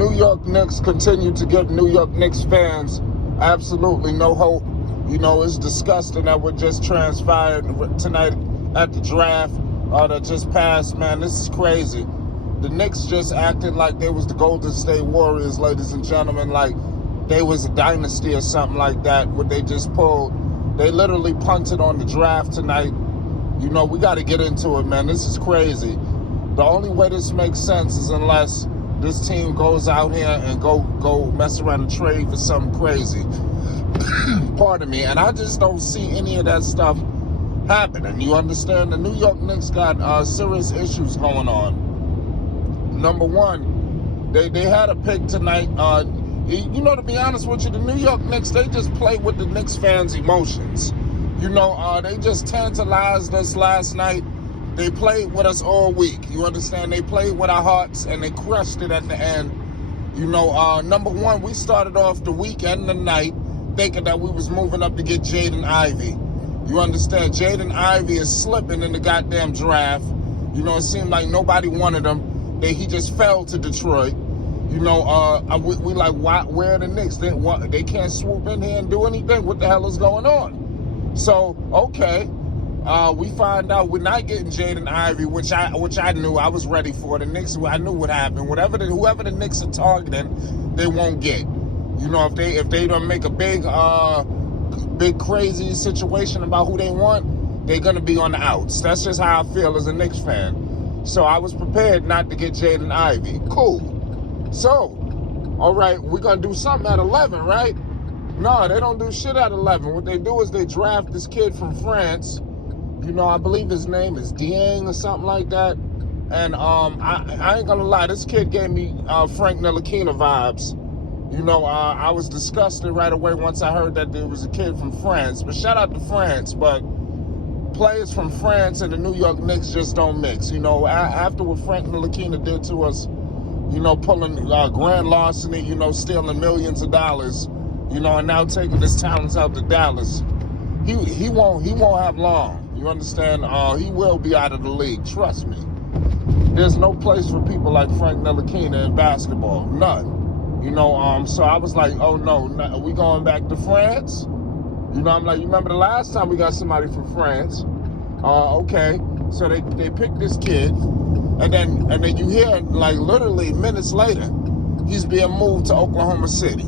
New York Knicks continue to give New York Knicks fans absolutely no hope. You know, it's disgusting that what just transpired tonight at the draft that just passed, man. This is crazy. The Knicks just acted like they was the Golden State Warriors, ladies and gentlemen, like they was a dynasty or something like that, what they just pulled. They literally punted on the draft tonight. You know, we got to get into it, man. This is crazy. The only way this makes sense is unless this team goes out here and go mess around and trade for something crazy. Pardon me. And I just don't see any of that stuff happening. You understand? The New York Knicks got serious issues going on. Number one, they had a pick tonight. You know, to be honest with you, the New York Knicks, they just play with the Knicks fans' emotions. You know, they just tantalized us last night. They played with us all week. You understand? They played with our hearts, and they crushed it at the end. You know, number one, we started off the week and the night thinking that we was moving up to get Jaden Ivey. You understand? Jaden Ivey is slipping in the goddamn draft. You know, it seemed like nobody wanted him. He just fell to Detroit. You know, we like, where are the Knicks? They can't swoop in here and do anything. What the hell is going on? So, okay. We find out we're not getting Jaden Ivey, which I knew. I was ready for. The Knicks, I knew what happened. Whoever the Knicks are targeting, they won't get. You know, if they don't make a big crazy situation about who they want, they're gonna be on the outs. That's just how I feel as a Knicks fan. So I was prepared not to get Jaden Ivey. Cool. So, all right, we're gonna do something at 11, right? No, they don't do shit at 11. What they do is they draft this kid from France. You know, I believe his name is Dieng or something like that. And I ain't gonna lie, this kid gave me Frank Ntilikina vibes. You know, I was disgusted right away once I heard that there was a kid from France. But shout out to France, but players from France and the New York Knicks just don't mix. You know, after what Frank Ntilikina did to us, you know, pulling grand larceny, you know, stealing millions of dollars, you know, and now taking his talents out to Dallas, he won't have long. You understand? He will be out of the league. Trust me. There's no place for people like Frank Ntilikina in basketball. None. You know, so I was like, oh no, we going back to France? You know, I'm like, you remember the last time we got somebody from France? Okay. So they picked this kid, and then you hear, like, literally minutes later, he's being moved to Oklahoma City.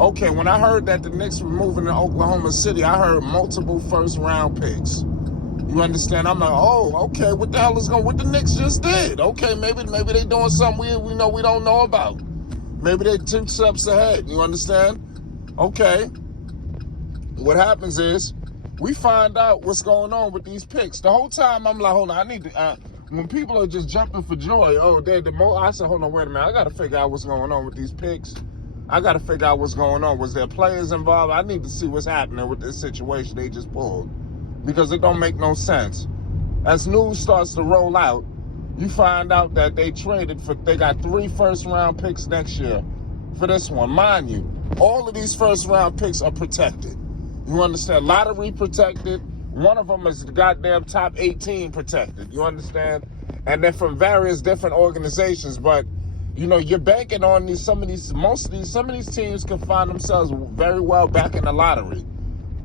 Okay, when I heard that the Knicks were moving to Oklahoma City, I heard multiple first-round picks. You understand? I'm like, oh, okay, what the hell is what the Knicks just did? Okay, maybe they doing something we don't know about. Maybe they 2 steps ahead. You understand? Okay. What happens is we find out what's going on with these picks. The whole time I'm like, hold on, I need to. When people are just jumping for joy, I said, hold on, wait a minute, I got to figure out what's going on with these picks. I got to figure out what's going on. Was there players involved? I need to see what's happening with this situation they just pulled, because it don't make no sense. As news starts to roll out, you find out that they got 3 first-round picks next year for this one. Mind you, all of these first-round picks are protected. You understand? Lottery protected. One of them is the goddamn top 18 protected. You understand? And they're from various different organizations. But, you know, you're banking on some of these teams can find themselves very well back in the lottery.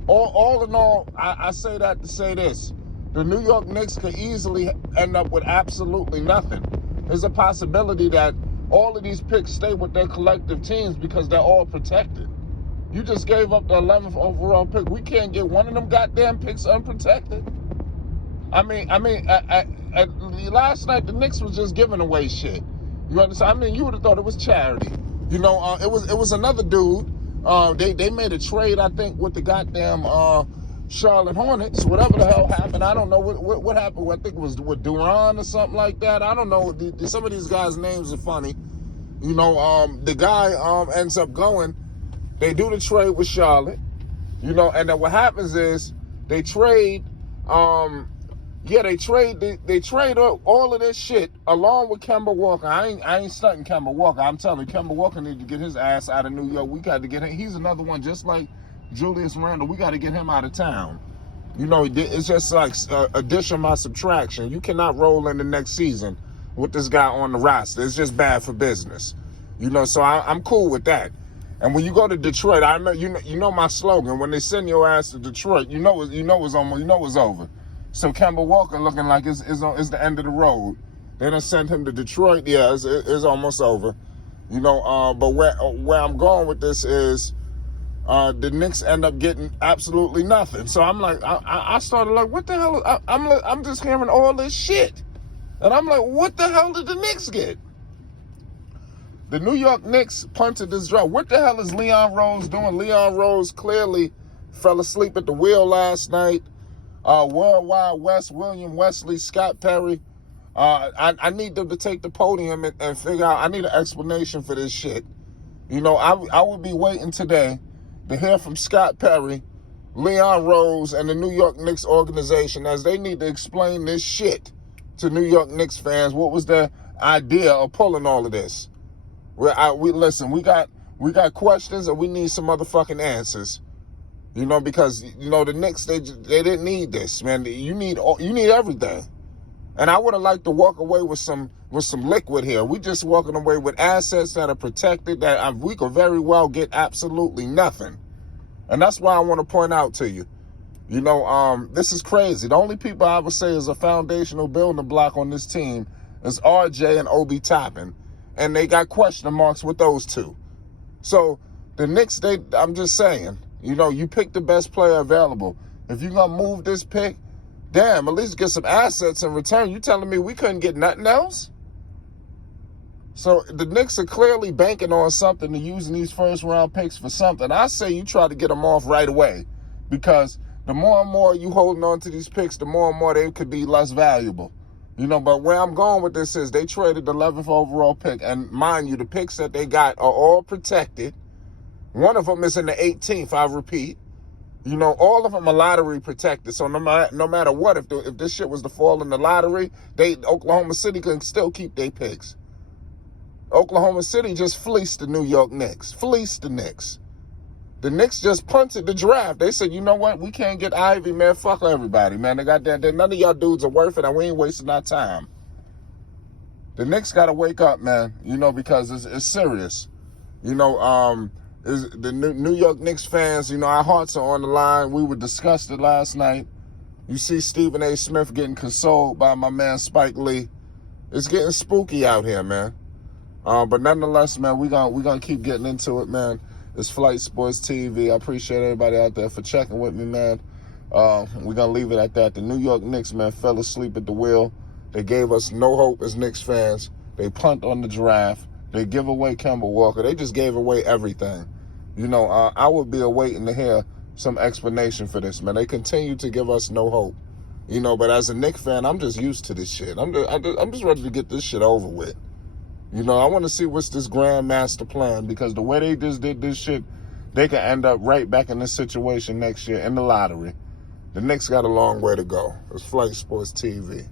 All in all, I say that to say this. The New York Knicks could easily end up with absolutely nothing. There's a possibility that all of these picks stay with their collective teams because they're all protected. You just gave up the 11th overall pick. We can't get one of them goddamn picks unprotected. I mean, last night the Knicks was just giving away shit. You understand? I mean, you would have thought it was charity. You know, it was another dude. They made a trade, I think, with the goddamn Charlotte Hornets. Whatever the hell happened, I don't know what happened. I think it was with Duran or something like that. I don't know. Some of these guys' names are funny. You know, the guy ends up going. They do the trade with Charlotte, you know, and then what happens is they trade, they trade all of this shit along with Kemba Walker. I ain't stunting Kemba Walker. I'm telling you, Kemba Walker need to get his ass out of New York. We got to get him. He's another one just like Julius Randle. We got to get him out of town. You know, it's just like addition by subtraction. You cannot roll in the next season with this guy on the roster. It's just bad for business. So I'm cool with that. And when you go to Detroit, I know you know my slogan. When they send your ass to Detroit, you know it's over. So Kemba Walker looking like it's the end of the road. They done sent him to Detroit. Yeah, it's almost over. But where I'm going with this is the Knicks end up getting absolutely nothing. So I'm like, I started like, what the hell? I'm just hearing all this shit, and I'm like, what the hell did the Knicks get? The New York Knicks punted this draft. What the hell is Leon Rose doing? Leon Rose clearly fell asleep at the wheel last night. Worldwide West, William Wesley, Scott Perry. I need them to take the podium and figure out, I need an explanation for this shit. I would be waiting today to hear from Scott Perry, Leon Rose, and the New York Knicks organization as they need to explain this shit to New York Knicks fans. What was their idea of pulling all of this? Listen, we got questions and we need some motherfucking answers. Because the Knicks, they didn't need this, man. You need everything. And I would have liked to walk away with some liquid here. We just walking away with assets that are protected that we could very well get absolutely nothing. And that's why I want to point out to you, this is crazy. The only people I would say is a foundational building block on this team is RJ and Obi Toppin. And they got question marks with those two. So the Knicks, I'm just saying, you pick the best player available. If you're going to move this pick, damn, at least get some assets in return. You telling me we couldn't get nothing else? So the Knicks are clearly banking on something and using these first-round picks for something. I say you try to get them off right away, because the more and more you holding on to these picks, the more and more they could be less valuable. But where I'm going with this is they traded the 11th overall pick. And mind you, the picks that they got are all protected. One of them is in the 18th, I repeat. All of them are lottery protected. So no matter what, if this shit was to fall in the lottery, Oklahoma City can still keep their picks. Oklahoma City just fleeced the New York Knicks. Fleeced the Knicks. The Knicks just punted the draft. They said, you know what? We can't get Ivy, man. Fuck everybody, man. They got that. None of y'all dudes are worth it, and we ain't wasting our time. The Knicks got to wake up, man, because it's serious. The New York Knicks fans, our hearts are on the line. We were disgusted last night. You see Stephen A. Smith getting consoled by my man Spike Lee. It's getting spooky out here, man. But nonetheless, man, we're gonna keep getting into it, man. It's Flight Sports TV. I appreciate everybody out there for checking with me, man. We're going to leave it at that. The New York Knicks, man, fell asleep at the wheel. They gave us no hope as Knicks fans. They punt on the draft. They give away Kemba Walker. They just gave away everything. I would be awaiting to hear some explanation for this, man. They continue to give us no hope. But as a Knicks fan, I'm just used to this shit. I'm just ready to get this shit over with. I want to see what's this grand master plan, because the way they just did this shit, they could end up right back in this situation next year in the lottery. The Knicks got a long way to go. It's Flight Sports TV.